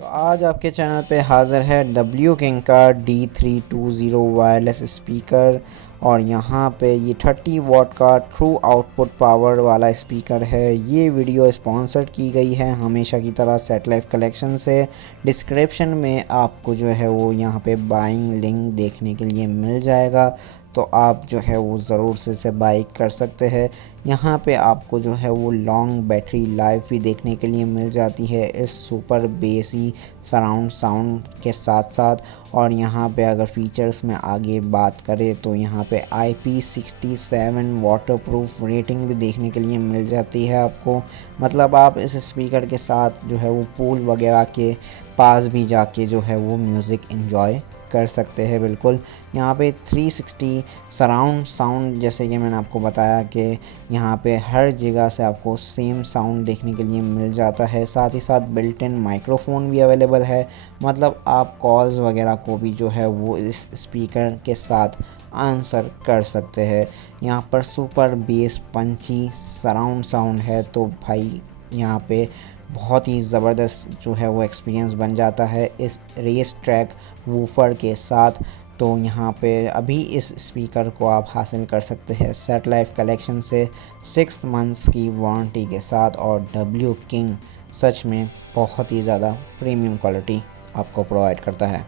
तो आज आपके चैनल पे हाज़िर है डब्ल्यू किंग का D320 वायरलेस स्पीकर। और यहाँ पे ये 30 वॉट का ट्रू आउटपुट पावर वाला स्पीकर है। ये वीडियो स्पॉन्सर्ड की गई है हमेशा की तरह सेट लाइफ कलेक्शन से। डिस्क्रिप्शन में आपको जो है वो यहाँ पे बाइंग लिंक देखने के लिए मिल जाएगा, तो आप जो है वो ज़रूर से इसे बाई कर सकते हैं। यहाँ पे आपको जो है वो लॉन्ग बैटरी लाइफ भी देखने के लिए मिल जाती है इस सुपर बेसी सराउंड साउंड के साथ साथ। और यहाँ पे अगर फीचर्स में आगे बात करें तो यहाँ पे IP67 वाटरप्रूफ रेटिंग भी देखने के लिए मिल जाती है आपको। मतलब आप इस स्पीकर के साथ जो है वो पूल वगैरह के पास भी जाके जो है वो म्यूज़िक एंजॉय कर सकते हैं। बिल्कुल यहाँ पे 360 सराउंड साउंड, जैसे कि मैंने आपको बताया कि यहाँ पे हर जगह से आपको सेम साउंड देखने के लिए मिल जाता है। साथ ही साथ बिल्ट इन माइक्रोफोन भी अवेलेबल है। मतलब आप कॉल्स वगैरह को भी जो है वो इस स्पीकर के साथ आंसर कर सकते हैं। यहाँ पर सुपर बेस पंची सराउंड साउंड है, तो भाई यहाँ पे बहुत ही ज़बरदस्त जो है वो एक्सपीरियंस बन जाता है इस रेस ट्रैक वूफर के साथ। तो यहाँ पे अभी इस स्पीकर को आप हासिल कर सकते हैं सेट लाइफ कलेक्शन से 6 मंथ्स की वारंटी के साथ। और डब्ल्यू किंग सच में बहुत ही ज़्यादा प्रीमियम क्वालिटी आपको प्रोवाइड करता है।